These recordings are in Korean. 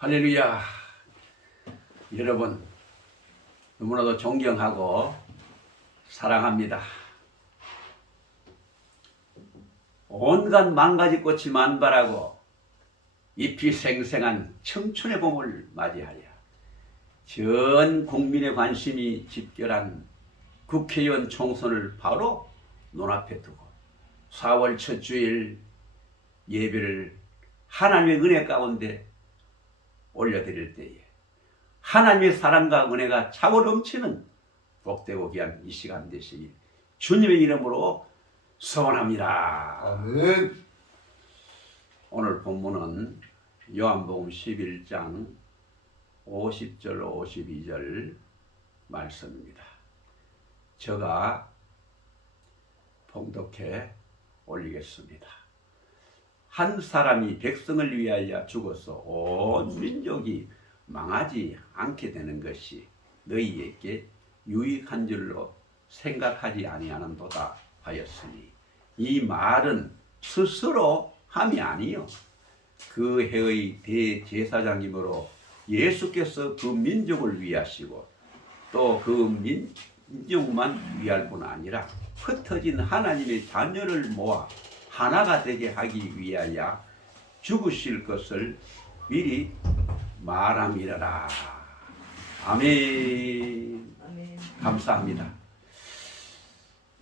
할렐루야. 여러분 너무나도 존경하고 사랑합니다. 온갖 만가지 꽃이 만발하고 잎이 생생한 청춘의 봄을 맞이하여 전 국민의 관심이 집결한 국회의원 총선을 바로 눈앞에 두고 4월 첫 주일 예배를 하나님의 은혜 가운데 올려드릴 때에 하나님의 사랑과 은혜가 차고 넘치는 복되고 귀한 이 시간 되시길 주님의 이름으로 소원합니다. 아멘. 오늘 본문은 요한복음 11장 50절 52절 말씀입니다. 제가 봉독해 올리겠습니다. 한 사람이 백성을 위하여 죽어서 온 민족이 망하지 않게 되는 것이 너희에게 유익한 줄로 생각하지 아니하는도다 하였으니 이 말은 스스로 함이 아니요 그 해의 대제사장이므로 예수께서 그 민족을 위하시고 또 그 민족만 위할 뿐 아니라 흩어진 하나님의 자녀를 모아 하나가 되게 하기 위하여 죽으실 것을 미리 말함이라. 아멘. 감사합니다.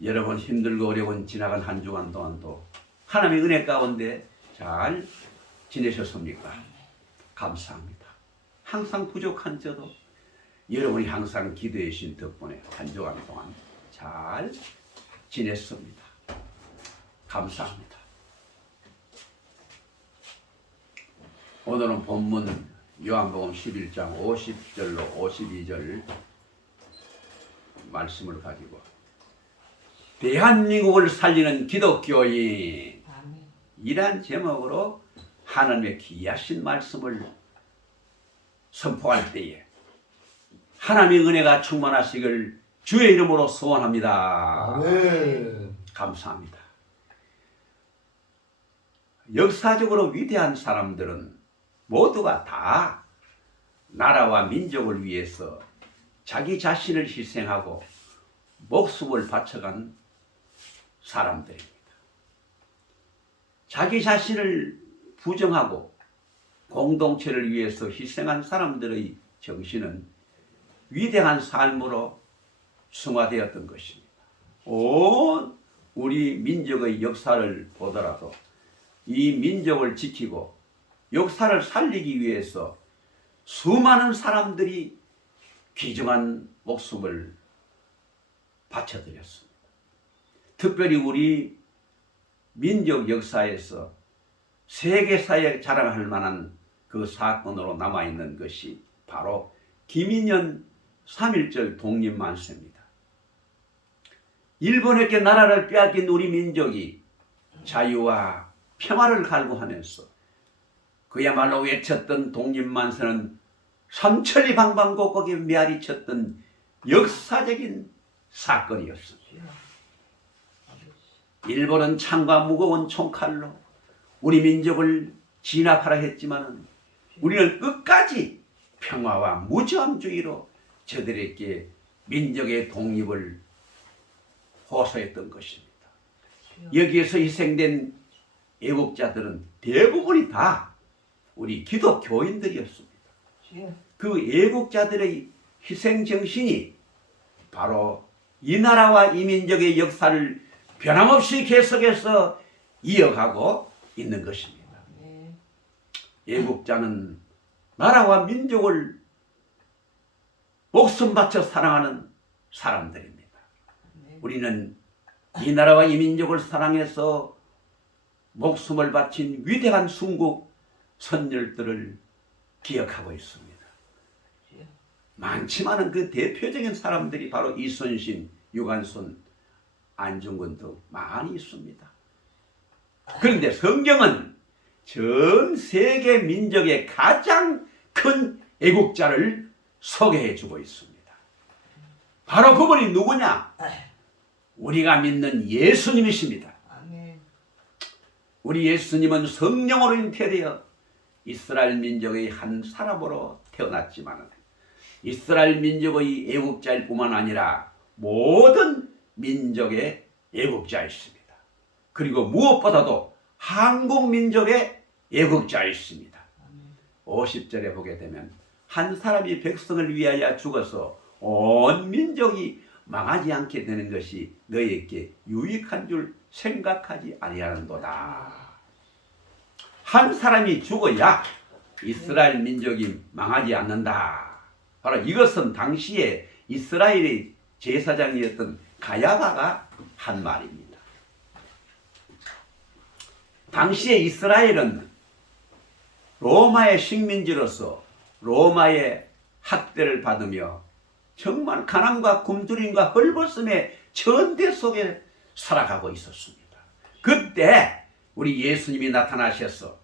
여러분 힘들고 어려운 지나간 한 주간 동안도 하나님의 은혜 가운데 잘 지내셨습니까? 감사합니다. 항상 부족한 저도 여러분이 항상 기도해 주신 덕분에 한 주간 동안 잘 지냈습니다. 감사합니다. 오늘은 본문 요한복음 11장 50절로 52절 말씀을 가지고 대한민국을 살리는 기독교인 이란 제목으로 하나님의 귀하신 말씀을 선포할 때에 하나님의 은혜가 충만하시길 주의 이름으로 소원합니다. 아멘. 감사합니다. 역사적으로 위대한 사람들은 모두가 다 나라와 민족을 위해서 자기 자신을 희생하고 목숨을 바쳐간 사람들입니다. 자기 자신을 부정하고 공동체를 위해서 희생한 사람들의 정신은 위대한 삶으로 승화되었던 것입니다. 온 우리 민족의 역사를 보더라도 이 민족을 지키고 역사를 살리기 위해서 수많은 사람들이 귀중한 목숨을 바쳐드렸습니다. 특별히 우리 민족 역사에서 세계사에 자랑할 만한 그 사건으로 남아있는 것이 바로 김인현 3.1절 독립만세입니다. 일본에게 나라를 빼앗긴 우리 민족이 자유와 평화를 갈구하면서 그야말로 외쳤던 독립만세는 삼천리 방방곡곡에 메아리 쳤던 역사적인 사건이었습니다. 일본은 창과 무거운 총칼로 우리 민족을 진압하라 했지만 우리는 끝까지 평화와 무저항주의로 저들에게 민족의 독립을 호소했던 것입니다. 여기에서 희생된 애국자들은 대부분이 다 우리 기독교인들이었습니다. 그 애국자들의 희생정신이 바로 이 나라와 이 민족의 역사를 변함없이 계속해서 이어가고 있는 것입니다. 애국자는 나라와 민족을 목숨 바쳐 사랑하는 사람들입니다. 우리는 이 나라와 이 민족을 사랑해서 목숨을 바친 위대한 순국 선열들을 기억하고 있습니다. 많지만은 그 대표적인 사람들이 바로 이순신, 유관순, 안중근 등 많이 있습니다. 그런데 성경은 전 세계 민족의 가장 큰 애국자를 소개해 주고 있습니다. 바로 그분이 누구냐? 우리가 믿는 예수님이십니다. 우리 예수님은 성령으로 잉태되어 이스라엘 민족의 한 사람으로 태어났지만 이스라엘 민족의 애국자일 뿐만 아니라 모든 민족의 애국자였습니다. 그리고 무엇보다도 한국 민족의 애국자였습니다. 50절에 보게 되면 한 사람이 백성을 위하여 죽어서 온 민족이 망하지 않게 되는 것이 너희에게 유익한 줄 생각하지 아니하는도다. 한 사람이 죽어야 이스라엘 민족이 망하지 않는다. 바로 이것은 당시에 이스라엘의 제사장이었던 가야바가 한 말입니다. 당시에 이스라엘은 로마의 식민지로서 로마의 학대를 받으며 정말 가난과 굶주림과 헐벗음의 천대 속에 살아가고 있었습니다. 그때 우리 예수님이 나타나셔서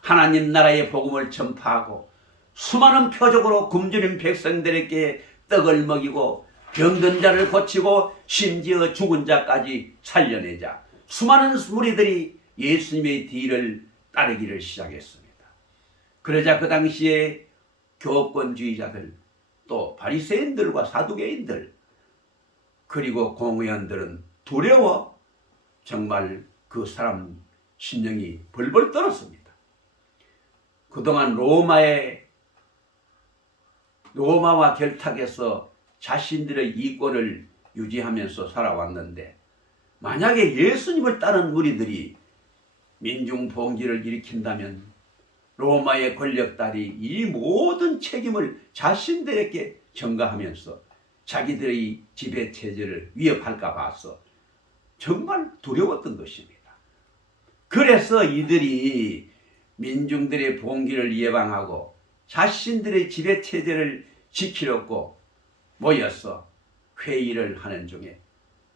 하나님 나라의 복음을 전파하고 수많은 표적으로 굶주린 백성들에게 떡을 먹이고 병든 자를 고치고 심지어 죽은 자까지 살려내자 수많은 무리들이 예수님의 뒤를 따르기를 시작했습니다. 그러자 그 당시에 교권주의자들 또 바리새인들과 사두개인들 그리고 공의원들은 두려워 정말 그 사람 심령이 벌벌 떨었습니다. 그동안 로마와 결탁해서 자신들의 이권을 유지하면서 살아왔는데 만약에 예수님을 따른 무리들이 민중봉기를 일으킨다면 로마의 권력들이 이 모든 책임을 자신들에게 전가하면서 자기들의 지배체제를 위협할까 봐서 정말 두려웠던 것입니다. 그래서 이들이 민중들의 봉기를 예방하고 자신들의 지배체제를 지키려고 모여서 회의를 하는 중에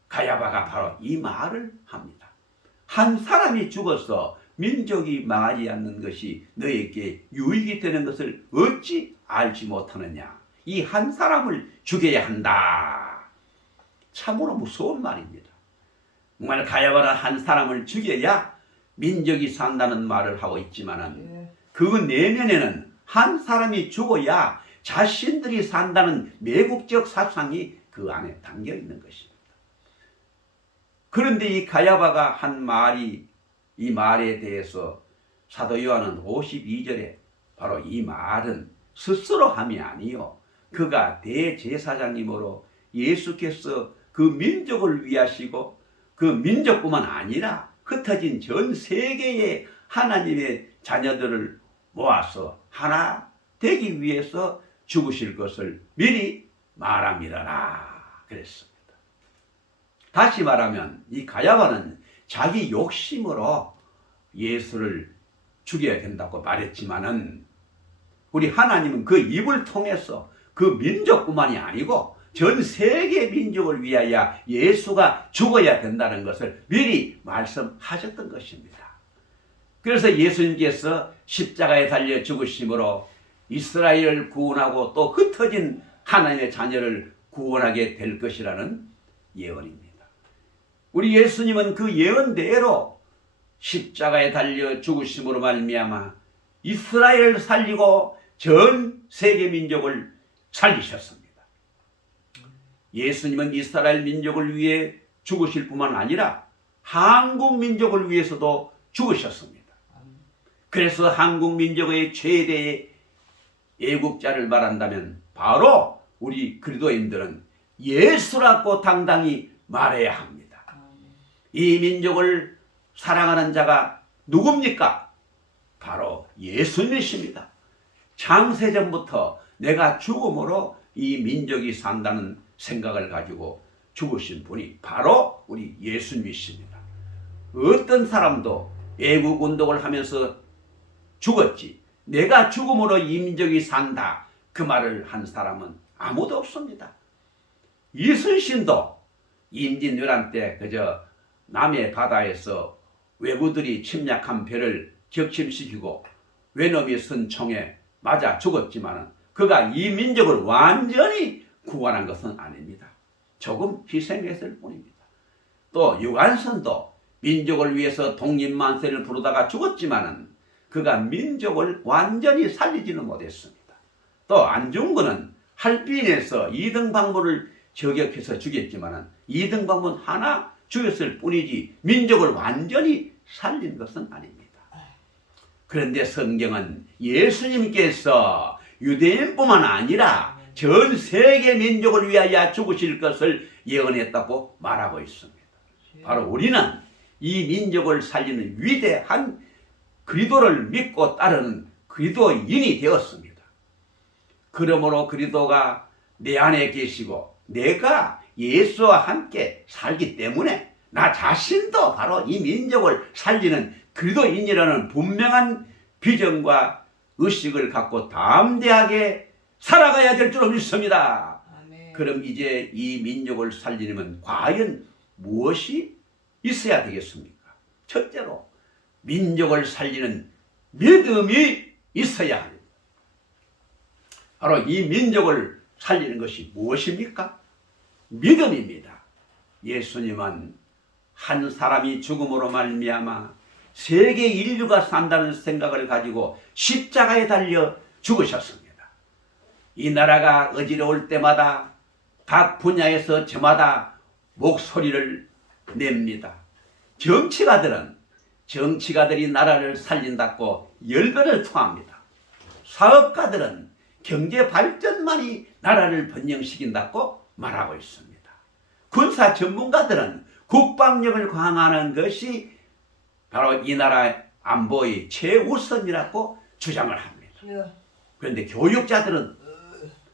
가야바가 바로 이 말을 합니다. 한 사람이 죽어서 민족이 망하지 않는 것이 너에게 유익이 되는 것을 어찌 알지 못하느냐. 이 한 사람을 죽여야 한다. 참으로 무서운 말입니다. 정말 가야바는 한 사람을 죽여야 민족이 산다는 말을 하고 있지만 그 내면에는 한 사람이 죽어야 자신들이 산다는 매국적 사상이 그 안에 담겨 있는 것입니다. 그런데 이 가야바가 한 말이 이 말에 대해서 사도 요한은 52절에 바로 이 말은 스스로 함이 아니요 그가 대제사장님으로 예수께서 그 민족을 위하시고 그 민족뿐만 아니라 흩어진 전 세계의 하나님의 자녀들을 모아서 하나 되기 위해서 죽으실 것을 미리 말함이라라 그랬습니다. 다시 말하면 이 가야바는 자기 욕심으로 예수를 죽여야 된다고 말했지만은 우리 하나님은 그 입을 통해서 그 민족뿐만이 아니고 전 세계 민족을 위하여 예수가 죽어야 된다는 것을 미리 말씀하셨던 것입니다. 그래서 예수님께서 십자가에 달려 죽으심으로 이스라엘을 구원하고 또 흩어진 하나님의 자녀를 구원하게 될 것이라는 예언입니다. 우리 예수님은 그 예언대로 십자가에 달려 죽으심으로 말미암아 이스라엘을 살리고 전 세계 민족을 살리셨습니다. 예수님은 이스라엘 민족을 위해 죽으실 뿐만 아니라 한국 민족을 위해서도 죽으셨습니다. 그래서 한국 민족의 최대의 애국자를 말한다면 바로 우리 그리스도인들은 예수라고 당당히 말해야 합니다. 이 민족을 사랑하는 자가 누굽니까? 바로 예수님이십니다. 창세전부터 내가 죽음으로 이 민족이 산다는 생각을 가지고 죽으신 분이 바로 우리 예수님이십니다. 어떤 사람도 애국운동을 하면서 죽었지 내가 죽음으로 이 민족이 산다 그 말을 한 사람은 아무도 없습니다. 이순신도 임진왜란 때 그저 남해 바다에서 왜구들이 침략한 배를 격침시키고 외놈이 쓴 총에 맞아 죽었지만 그가 이 민족을 완전히 구원한 것은 아닙니다. 조금 희생했을 뿐입니다. 또 유관선도 민족을 위해서 독립만세를 부르다가 죽었지만 그가 민족을 완전히 살리지는 못했습니다. 또 안중근은 할빈에서 이등방문을 저격해서 죽였지만 이등방문 하나 죽였을 뿐이지 민족을 완전히 살린 것은 아닙니다. 그런데 성경은 예수님께서 유대인뿐만 아니라 전 세계 민족을 위하여 죽으실 것을 예언했다고 말하고 있습니다. 바로 우리는 이 민족을 살리는 위대한 그리스도를 믿고 따르는 그리스도인이 되었습니다. 그러므로 그리스도가 내 안에 계시고 내가 예수와 함께 살기 때문에 나 자신도 바로 이 민족을 살리는 그리스도인이라는 분명한 비전과 의식을 갖고 담대하게 살아가야 될 줄 믿습니다. 아멘. 그럼 이제 이 민족을 살리려면 과연 무엇이 있어야 되겠습니까? 첫째로 민족을 살리는 믿음이 있어야 합니다. 바로 이 민족을 살리는 것이 무엇입니까? 믿음입니다. 예수님은 한 사람이 죽음으로 말미암아 세계 인류가 산다는 생각을 가지고 십자가에 달려 죽으셨습니다. 이 나라가 어지러울 때마다 각 분야에서 저마다 목소리를 냅니다. 정치가들이 나라를 살린다고 열변을 토합니다. 사업가들은 경제 발전만이 나라를 번영시킨다고 말하고 있습니다. 군사 전문가들은 국방력을 강화하는 것이 바로 이 나라 안보의 최우선이라고 주장을 합니다. 그런데 교육자들은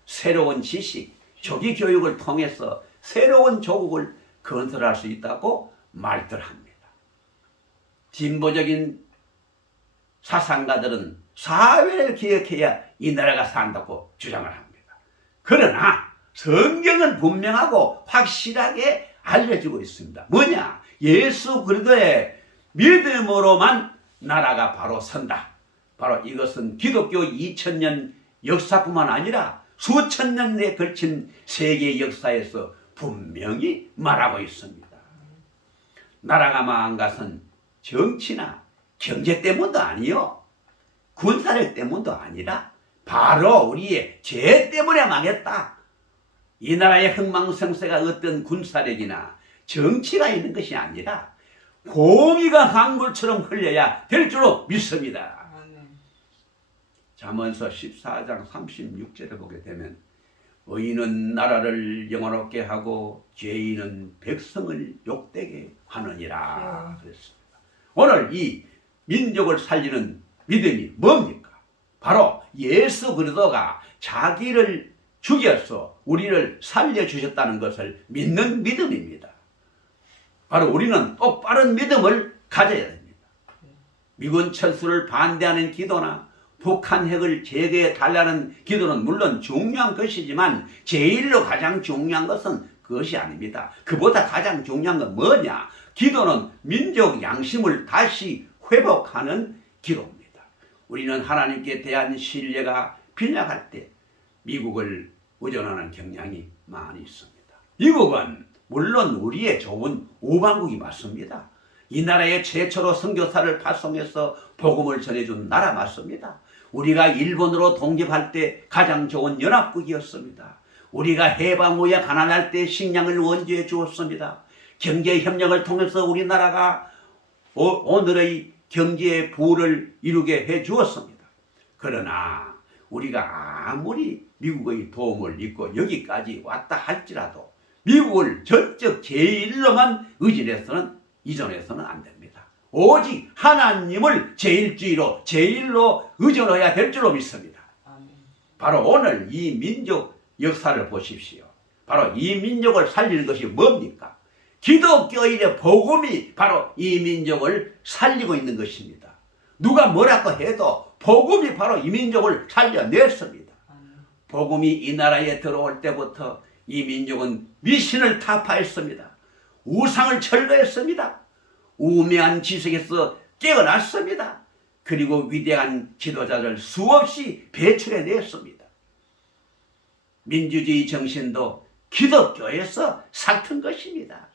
새로운 지식, 조기 교육을 통해서 새로운 조국을 건설할 수 있다고 말들 합니다. 진보적인 사상가들은 사회를 개혁해야 이 나라가 산다고 주장을 합니다. 그러나 성경은 분명하고 확실하게 알려주고 있습니다. 뭐냐? 예수 그리스도의 믿음으로만 나라가 바로 선다. 바로 이것은 기독교 2000년 역사뿐만 아니라 수천 년에 걸친 세계 역사에서 분명히 말하고 있습니다. 나라가 망한 것은 정치나 경제 때문도 아니요, 군사력 때문도 아니라 바로 우리의 죄 때문에 망했다. 이 나라의 흥망성쇠가 어떤 군사력이나 정치가 있는 것이 아니라 공의가 강물처럼 흘려야 될 줄로 믿습니다. 잠언서 14장 36절에 보게 되면 의인은 나라를 영화롭게 하고 죄인은 백성을 욕되게 하느니라 그랬습니다. 오늘 이 민족을 살리는 믿음이 뭡니까? 바로 예수 그리스도가 자기를 죽여서 우리를 살려주셨다는 것을 믿는 믿음입니다. 바로 우리는 똑바른 믿음을 가져야 됩니다. 미군 철수를 반대하는 기도나 북한 핵을 제거해 달라는 기도는 물론 중요한 것이지만 제일로 가장 중요한 것은 그것이 아닙니다. 그보다 가장 중요한 건 뭐냐? 기도는 민족 양심을 다시 회복하는 기도입니다. 우리는 하나님께 대한 신뢰가 빈약할 때 미국을 의존하는 경향이 많이 있습니다. 미국은 물론 우리의 좋은 우방국이 맞습니다. 이 나라에 최초로 선교사를 파송해서 복음을 전해준 나라 맞습니다. 우리가 일본으로 독립할 때 가장 좋은 연합국이었습니다. 우리가 해방 후에 가난할 때 식량을 원조해 주었습니다. 경제협력을 통해서 우리나라가 오늘의 경제의 부를 이루게 해 주었습니다. 그러나 우리가 아무리 미국의 도움을 입고 여기까지 왔다 할지라도 미국을 전적 제일로만 이전해서는 안 됩니다. 오직 하나님을 제일주의로 제일로 의존해야 될 줄로 믿습니다. 바로 오늘 이 민족 역사를 보십시오. 바로 이 민족을 살리는 것이 뭡니까? 기독교인의 복음이 바로 이 민족을 살리고 있는 것입니다. 누가 뭐라고 해도 복음이 바로 이 민족을 살려냈습니다. 복음이 이 나라에 들어올 때부터 이 민족은 미신을 타파했습니다. 우상을 철거했습니다. 우매한 지식에서 깨어났습니다. 그리고 위대한 지도자를 수없이 배출해냈습니다. 민주주의 정신도 기독교에서 삭튼 것입니다.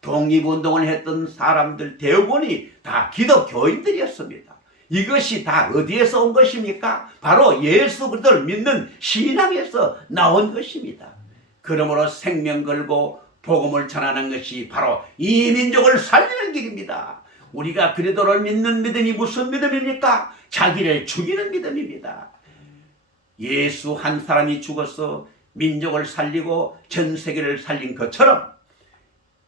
독립운동을 했던 사람들 대부분이 다 기독교인들이었습니다. 이것이 다 어디에서 온 것입니까? 바로 예수 그리스도를 믿는 신앙에서 나온 것입니다. 그러므로 생명 걸고 복음을 전하는 것이 바로 이 민족을 살리는 길입니다. 우리가 그리스도를 믿는 믿음이 무슨 믿음입니까? 자기를 죽이는 믿음입니다. 예수 한 사람이 죽어서 민족을 살리고 전 세계를 살린 것처럼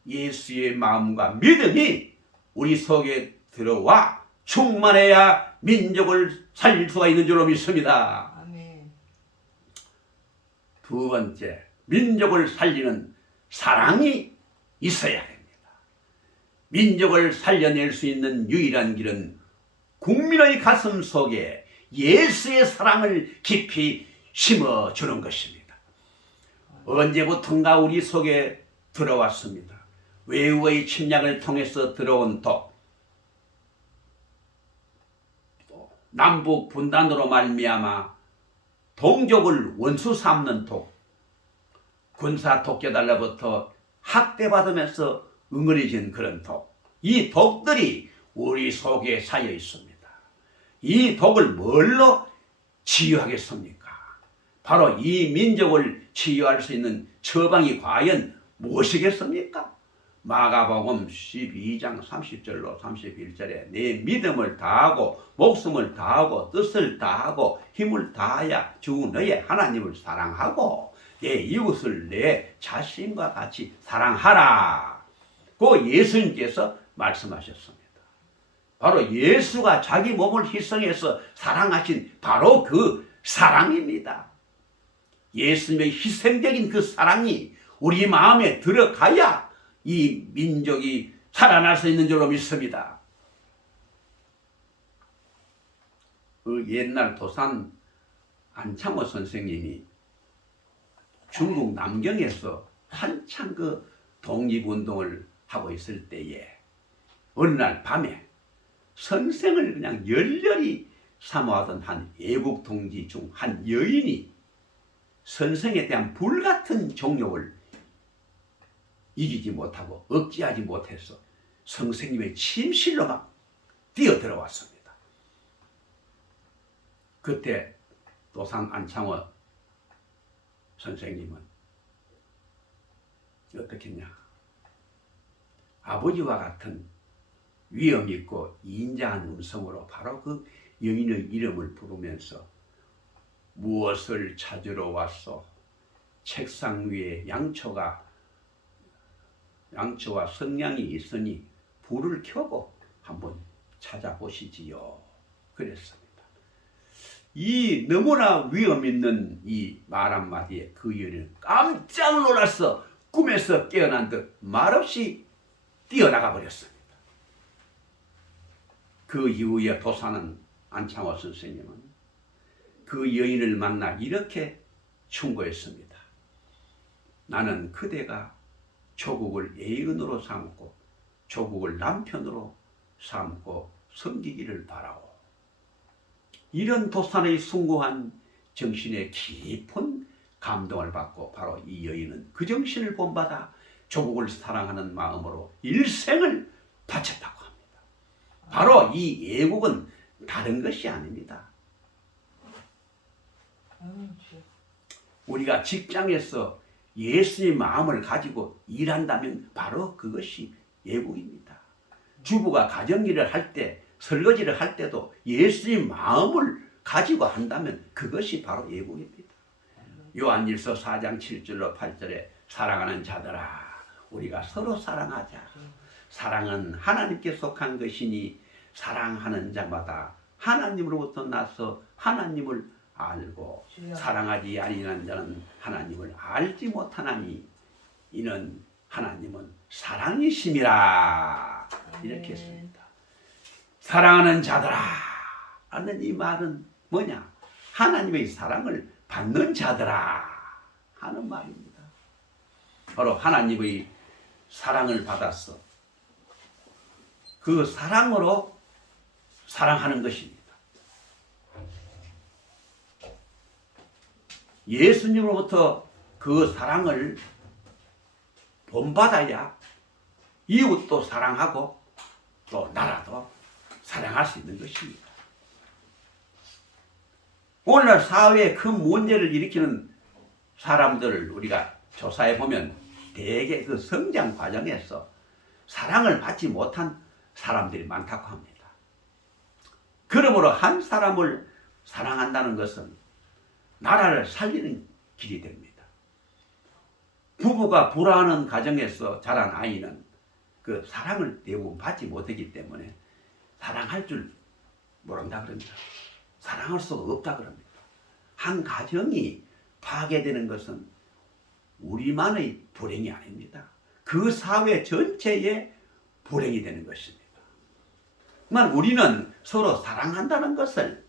예수의 마음과 믿음이 우리 속에 들어와 충만해야 민족을 살릴 수가 있는 줄로 믿습니다. 아멘. 두 번째, 민족을 살리는 사랑이 있어야 됩니다. 민족을 살려낼 수 있는 유일한 길은 국민의 가슴 속에 예수의 사랑을 깊이 심어주는 것입니다. 언제부턴가 우리 속에 들어왔습니다. 외우의 침략을 통해서 들어온 독, 남북 분단으로 말미암아 동족을 원수 삼는 독, 군사 독재달로부터 학대받으면서 응어리진 그런 독, 이 독들이 우리 속에 쌓여 있습니다. 이 독을 뭘로 치유하겠습니까? 바로 이 민족을 치유할 수 있는 처방이 과연 무엇이겠습니까? 마가복음 12장 30절로 31절에 내 믿음을 다하고 목숨을 다하고 뜻을 다하고 힘을 다하여 주 너의 하나님을 사랑하고 내 이웃을 내 자신과 같이 사랑하라. 그 예수님께서 말씀하셨습니다. 바로 예수가 자기 몸을 희생해서 사랑하신 바로 그 사랑입니다. 예수님의 희생적인 그 사랑이 우리 마음에 들어가야 이 민족이 살아날 수 있는 줄로 믿습니다. 그 옛날 도산 안창호 선생님이 중국 남경에서 한창 그 독립운동을 하고 있을 때에 어느 날 밤에 선생을 그냥 열렬히 사모하던 한 애국 동지 중 한 여인이 선생에 대한 불같은 정욕을 이기지 못하고 억제하지 못해서 선생님의 침실로 막 뛰어들어왔습니다. 그때 도산 안창호 선생님은 어떻게 했냐? 아버지와 같은 위엄 있고 인자한 음성으로 바로 그 여인의 이름을 부르면서 무엇을 찾으러 왔소? 책상 위에 양초와 성냥이 있으니 불을 켜고 한번 찾아보시지요. 그랬습니다. 이 너무나 위엄 있는 이 말 한마디에 그 여인은 깜짝 놀라서 꿈에서 깨어난 듯 말없이 뛰어나가 버렸습니다. 그 이후에 도사는 안창호 선생님은 그 여인을 만나 이렇게 충고했습니다. 나는 그대가 조국을 애인으로 삼고 조국을 남편으로 삼고 섬기기를 바라오. 이런 도산의 숭고한 정신에 깊은 감동을 받고 바로 이 여인은 그 정신을 본받아 조국을 사랑하는 마음으로 일생을 바쳤다고 합니다. 바로 이 애국은 다른 것이 아닙니다. 우리가 직장에서 예수의 마음을 가지고 일한다면 바로 그것이 애국입니다. 주부가 가정일을 할 때, 설거지를 할 때도 예수의 마음을 가지고 한다면 그것이 바로 애국입니다. 요한일서 4장 7절로 8절에 사랑하는 자들아 우리가 서로 사랑하자. 사랑은 하나님께 속한 것이니 사랑하는 자마다 하나님으로부터 나서 하나님을 알고 사랑하지 아니하는 자는 하나님을 알지 못하나니 이는 하나님은 사랑이심이라. 이렇게 했습니다. 사랑하는 자들아 하는 이 말은 뭐냐? 하나님의 사랑을 받는 자들아 하는 말입니다. 바로 하나님의 사랑을 받았어. 그 사랑으로 사랑하는 것입니다. 예수님으로부터 그 사랑을 본받아야 이웃도 사랑하고 또 나라도 사랑할 수 있는 것입니다. 오늘날 사회에 큰 문제를 일으키는 사람들을 우리가 조사해 보면 대개 그 성장 과정에서 사랑을 받지 못한 사람들이 많다고 합니다. 그러므로 한 사람을 사랑한다는 것은 나라를 살리는 길이 됩니다. 부부가 불화하는 가정에서 자란 아이는 그 사랑을 대부분 받지 못하기 때문에 사랑할 줄 모른다 그럽니다. 사랑할 수가 없다 그럽니다. 한 가정이 파괴되는 것은 우리만의 불행이 아닙니다. 그 사회 전체의 불행이 되는 것입니다. 그만 우리는 서로 사랑한다는 것을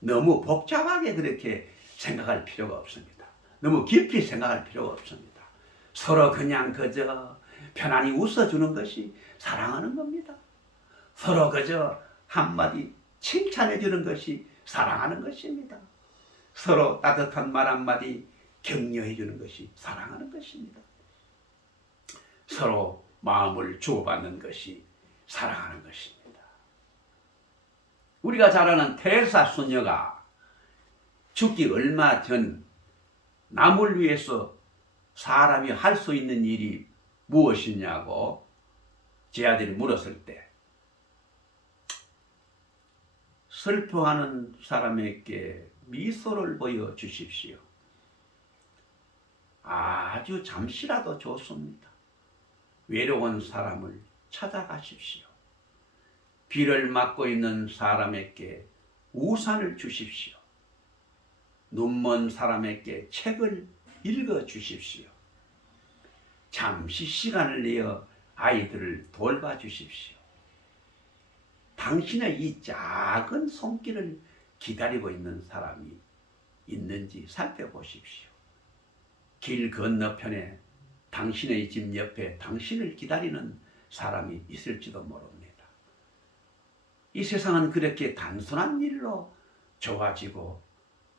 너무 복잡하게 그렇게 생각할 필요가 없습니다. 너무 깊이 생각할 필요가 없습니다. 서로 그냥 그저 편안히 웃어주는 것이 사랑하는 겁니다. 서로 그저 한마디 칭찬해 주는 것이 사랑하는 것입니다. 서로 따뜻한 말 한마디 격려해 주는 것이 사랑하는 것입니다. 서로 마음을 주고받는 것이 사랑하는 것입니다. 우리가 잘 아는 테레사 수녀가 죽기 얼마 전 남을 위해서 사람이 할 수 있는 일이 무엇이냐고 제 아들이 물었을 때 슬퍼하는 사람에게 미소를 보여주십시오. 아주 잠시라도 좋습니다. 외로운 사람을 찾아가십시오. 비를 맞고 있는 사람에게 우산을 주십시오. 눈먼 사람에게 책을 읽어주십시오. 잠시 시간을 내어 아이들을 돌봐주십시오. 당신의 이 작은 손길을 기다리고 있는 사람이 있는지 살펴보십시오. 길 건너편에 당신의 집 옆에 당신을 기다리는 사람이 있을지도 모릅니다. 이 세상은 그렇게 단순한 일로 좋아지고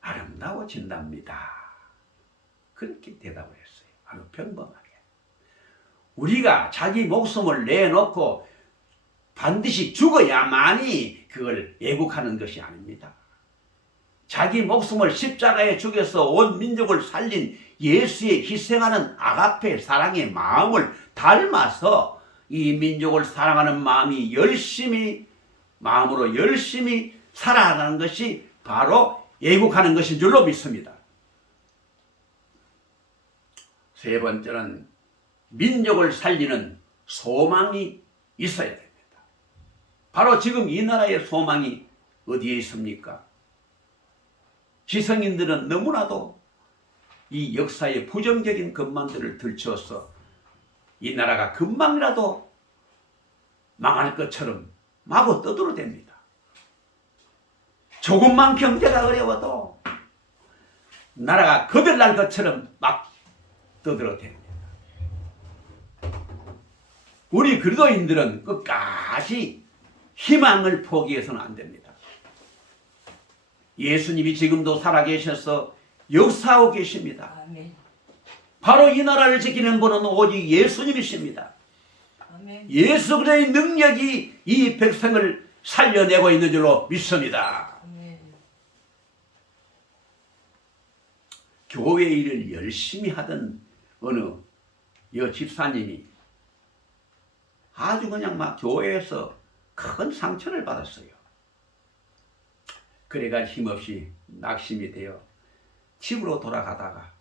아름다워진답니다. 그렇게 대답을 했어요. 아주 평범하게. 우리가 자기 목숨을 내놓고 반드시 죽어야만이 그걸 애국하는 것이 아닙니다. 자기 목숨을 십자가에 죽여서 온 민족을 살린 예수의 희생하는 아가페 사랑의 마음을 닮아서 이 민족을 사랑하는 마음이 마음으로 열심히 살아가는 것이 바로 애국하는 것인 줄로 믿습니다. 세 번째는 민족을 살리는 소망이 있어야 됩니다. 바로 지금 이 나라의 소망이 어디에 있습니까? 지성인들은 너무나도 이 역사의 부정적인 것만들을 들춰서 이 나라가 금방이라도 망할 것처럼 마구 떠들어댑니다. 조금만 경제가 어려워도 나라가 거들날 것처럼 막 떠들어댑니다. 우리 그리스도인들은 끝까지 희망을 포기해서는 안 됩니다. 예수님이 지금도 살아계셔서 역사하고 계십니다. 아멘. 바로 이 나라를 지키는 분은 오직 예수님이십니다. 아멘. 예수 그리스도의 능력이 이 백성을 살려내고 있는 줄로 믿습니다. 아멘. 교회 일을 열심히 하던 어느 여 집사님이 아주 그냥 막 교회에서 큰 상처를 받았어요. 그래가 힘없이 낙심이 되어 집으로 돌아가다가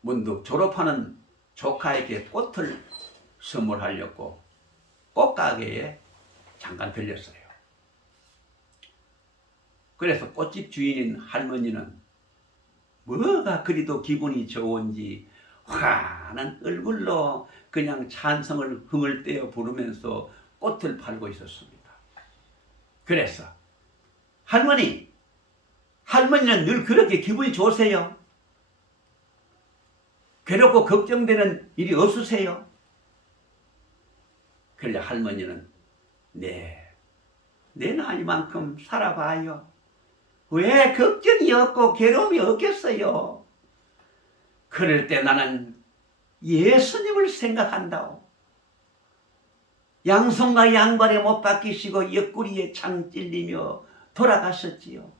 문득 졸업하는 조카에게 꽃을 선물하려고 꽃가게에 잠깐 들렸어요. 그래서 꽃집 주인인 할머니는 뭐가 그리도 기분이 좋은지 환한 얼굴로 그냥 찬성을 흥을 떼어 부르면서 꽃을 팔고 있었습니다. 그래서 할머니는 늘 그렇게 기분이 좋으세요? 괴롭고 걱정되는 일이 없으세요? 그러자 할머니는 내 나이만큼 살아봐요. 왜 걱정이 없고 괴로움이 없겠어요? 그럴 때 나는 예수님을 생각한다오. 양손과 양발에 못 박히시고 옆구리에 창 찔리며 돌아가셨지요.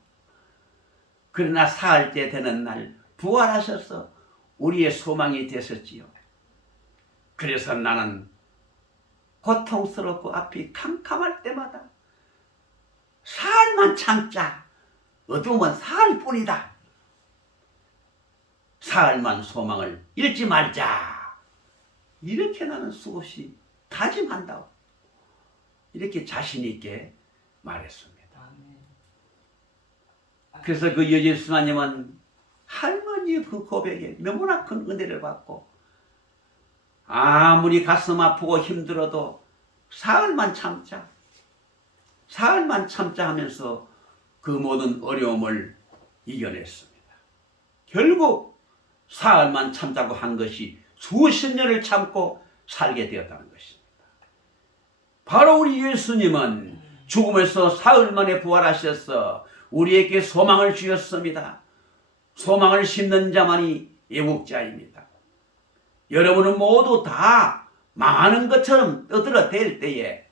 그러나 사흘째 되는 날 부활하셔서 우리의 소망이 되셨지요. 그래서 나는 고통스럽고 앞이 캄캄할 때마다 사흘만 참자. 어두우면 사흘뿐이다. 사흘만 소망을 잃지 말자. 이렇게 나는 수없이 다짐한다고 이렇게 자신 있게 말했습니다. 그래서 그 여제수마님은 할머니의 그 고백에 너무나 큰 은혜를 받고 아무리 가슴 아프고 힘들어도 사흘만 참자. 사흘만 참자 하면서 그 모든 어려움을 이겨냈습니다. 결국 사흘만 참자고 한 것이 수십 년을 참고 살게 되었다는 것입니다. 바로 우리 예수님은 죽음에서 사흘 만에 부활하셔서 우리에게 소망을 주셨습니다. 소망을 심는 자만이 애국자입니다. 여러분은 모두 다 망하는 것처럼 떠들어댈 때에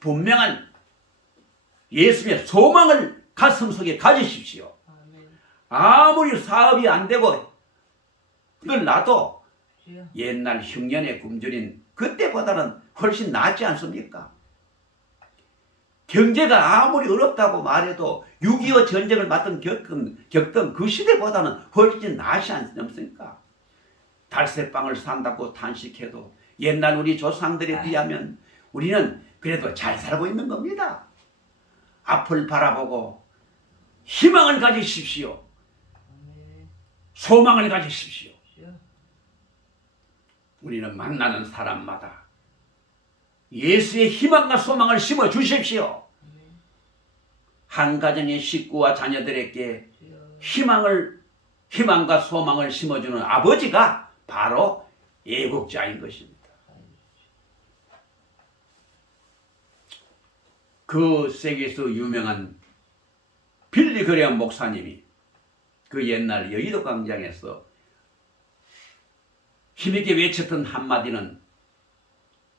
분명한 예수님의 소망을 가슴속에 가지십시오. 아무리 사업이 안 되고 그걸 놔도 옛날 흉년의 굶주린 그때보다는 훨씬 낫지 않습니까? 경제가 아무리 어렵다고 말해도 6.25 전쟁을 겪던 그 시대보다는 훨씬 낫지 않습니까? 달새빵을 산다고 단식해도 옛날 우리 조상들에 비하면 우리는 그래도 잘 살고 있는 겁니다. 앞을 바라보고 희망을 가지십시오. 소망을 가지십시오. 우리는 만나는 사람마다 예수의 희망과 소망을 심어 주십시오. 한 가정의 식구와 자녀들에게 희망과 소망을 심어주는 아버지가 바로 애국자인 것입니다. 그 세계에서 유명한 빌리 그레엄 목사님이 그 옛날 여의도 광장에서 힘있게 외쳤던 한마디는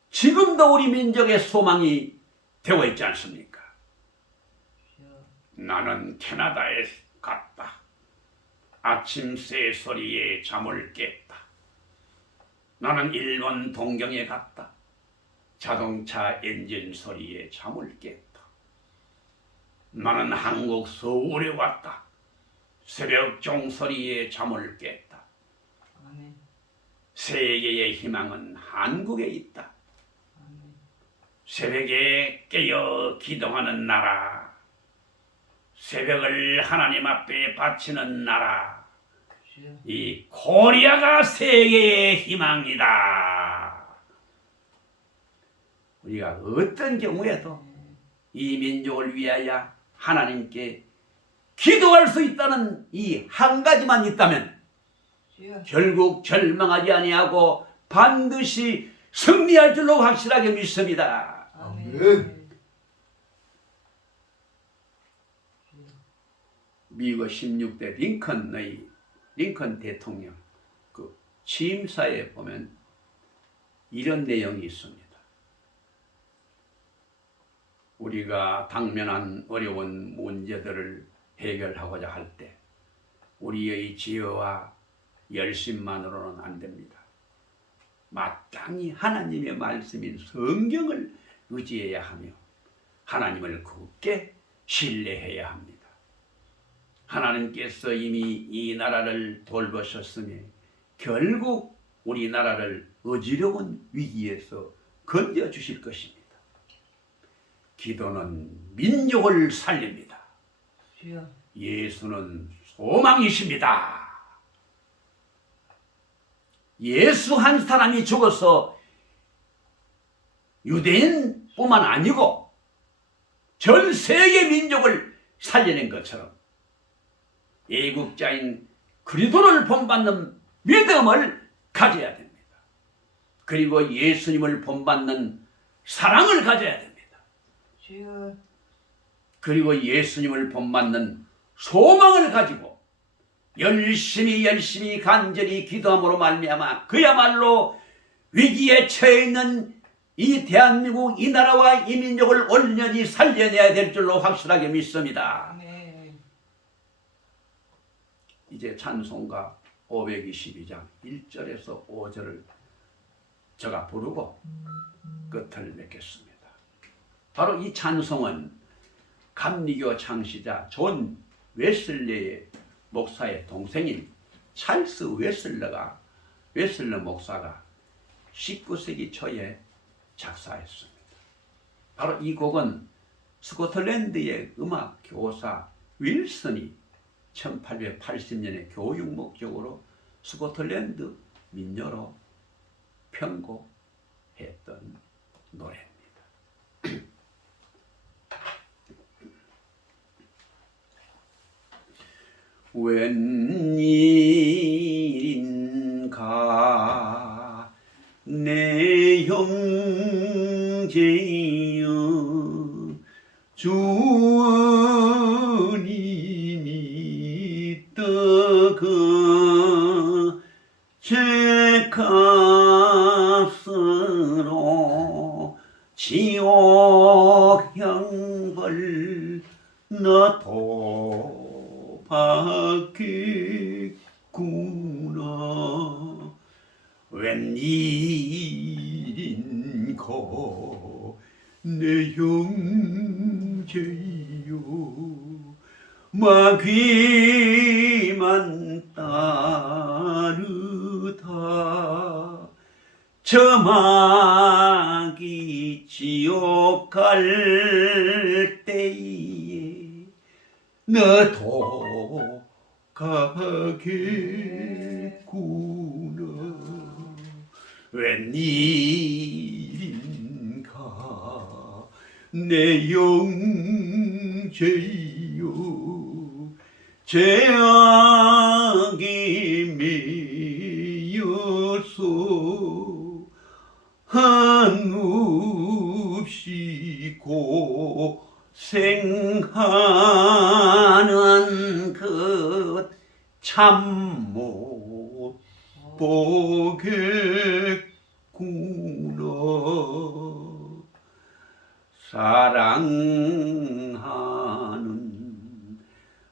지금도 우리 민족의 소망이 되고 있지 않습니까? 나는 캐나다에 갔다. 아침 새소리에 잠을 깼다. 나는 일본 동경에 갔다. 자동차 엔진 소리에 잠을 깼다. 나는 한국 서울에 왔다. 새벽 종소리에 잠을 깼다. 세계의 희망은 한국에 있다. 새벽에 깨어 기도하는 나라, 새벽을 하나님 앞에 바치는 나라, 이 코리아가 세계의 희망이다. 우리가 어떤 경우에도 이 민족을 위하여 하나님께 기도할 수 있다는 이 한 가지만 있다면 결국 절망하지 아니하고 반드시 승리할 줄로 확실하게 믿습니다. 아멘. 미국 16대 링컨 대통령 그 취임사에 보면 이런 내용이 있습니다. 우리가 당면한 어려운 문제들을 해결하고자 할 때 우리의 지혜와 열심만으로는 안 됩니다. 마땅히 하나님의 말씀인 성경을 의지해야 하며 하나님을 굳게 신뢰해야 합니다. 하나님께서 이미 이 나라를 돌보셨으니 결국 우리나라를 어지러운 위기에서 건져주실 것입니다. 기도는 민족을 살립니다. 예수는 소망이십니다. 예수 한 사람이 죽어서 유대인뿐만 아니고 전 세계 민족을 살려낸 것처럼 애국자인 그리스도를 본받는 믿음을 가져야 됩니다. 그리고 예수님을 본받는 사랑을 가져야 됩니다. 그리고 예수님을 본받는 소망을 가지고 열심히 간절히 기도함으로 말미암아 그야말로 위기에 처해 있는 이 대한민국 이 나라와 이 민족을 온전히 살려내야 될 줄로 확실하게 믿습니다. 이제 찬송가 522장 1절에서 5절을 제가 부르고 끝을 맺겠습니다. 바로 이 찬송은 감리교 창시자 존 웨슬레의 목사의 동생인 찰스 웨슬러 목사가 19세기 초에 작사했습니다. 바로 이 곡은 스코틀랜드의 음악 교사 윌슨이 1880년에 교육 목적으로 스코틀랜드 민요로 편곡했던 노래입니다. 웬일인가 내 형제여 주님이 떠가 죄값으로 지옥 형벌 너 도박했구나. 웬일인가 내 형제여 마귀만 따르다 저 마귀 지옥 갈 때에 너도 가겠구나. 웬일인가 내 영제여 죄악이 메여서 한없이 고생하는 것 참 못 보겠구나. 사랑하는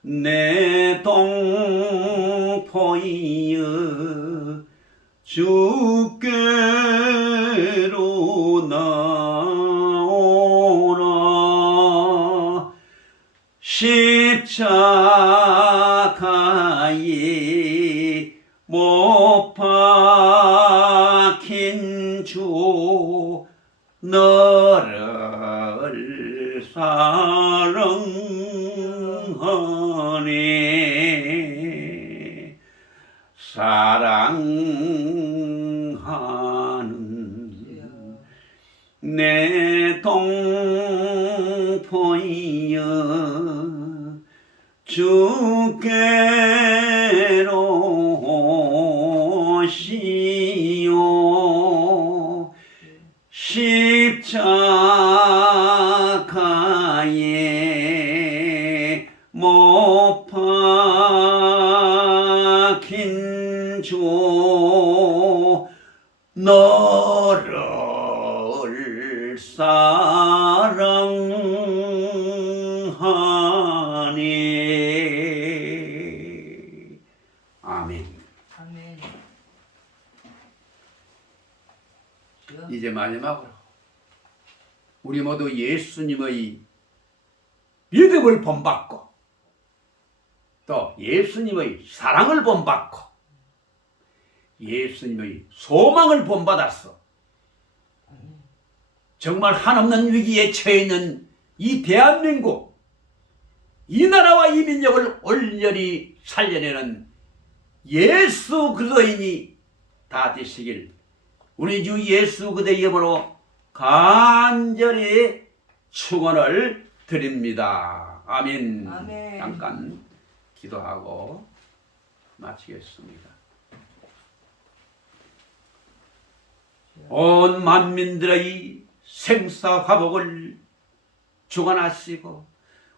내 동포이여 주께로 나오라. 십자가에 못 박힌 주 너를 사랑하네. 사랑하는 내 동포이여 주께로 오시오. 십자가에 못 박힌 주 너를 사랑하네. 아멘. 아멘. 이제 마지막으로 우리 모두 예수님의 믿음을 본받고 또 예수님의 사랑을 본받고 예수님의 소망을 본받았어. 정말 한없는 위기에 처해 있는 이 대한민국, 이 나라와 이 민족을 올려리 살려내는 예수 그리스도인이 다 되시길 우리 주 예수 그리스도의 이름으로 간절히 축원을 드립니다. 아멘. 아멘. 잠깐 기도하고 마치겠습니다. 온 만민들의 생사화복을 주관하시고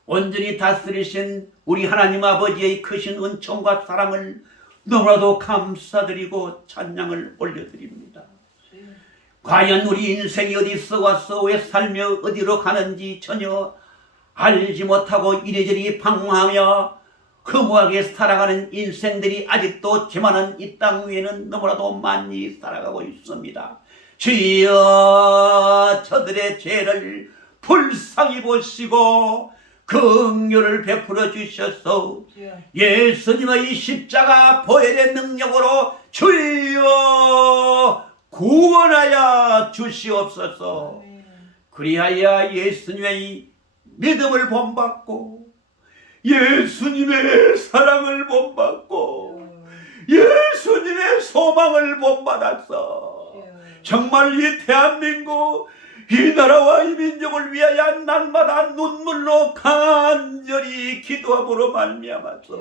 온전히 다스리신 우리 하나님 아버지의 크신 은총과 사랑을 너무나도 감사드리고 찬양을 올려드립니다. 과연 우리 인생이 어디서 와서 왜 살며 어디로 가는지 전혀 알지 못하고 이리저리 방황하며 허무하게 살아가는 인생들이 아직도 지만은 이 땅 위에는 너무나도 많이 살아가고 있습니다. 주여 저들의 죄를 불쌍히 보시고 긍휼을 베풀어 주셔서 예수님의 이 십자가 보혈의 능력으로 주여 구원하여 주시옵소서. 그리하여 예수님의 믿음을 본받고 예수님의 사랑을 본받고 예수님의 소망을 본받았어. 정말 이 대한민국 이 나라와 이 민족을 위하여 날마다 눈물로 간절히 기도함으로 말미암았어.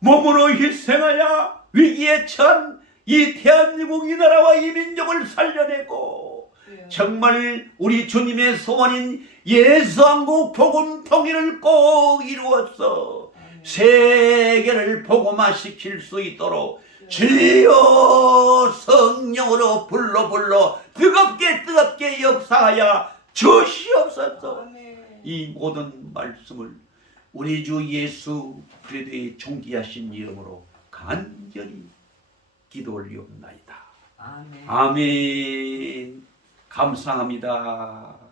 몸으로 희생하여 위기에 처한 이 대한민국 이 나라와 이 민족을 살려내고 정말 우리 주님의 소원인 예수왕국 복음 통일을 꼭 이루어서 세계를 복음화시킬 수 있도록 주여 성령으로 불러 뜨겁게 역사하여 주시옵소서. 이 모든 말씀을 우리 주 예수 그리스도의 존귀하신 이름으로 간절히 기도 올리옵나이다. 아멘. 감사합니다.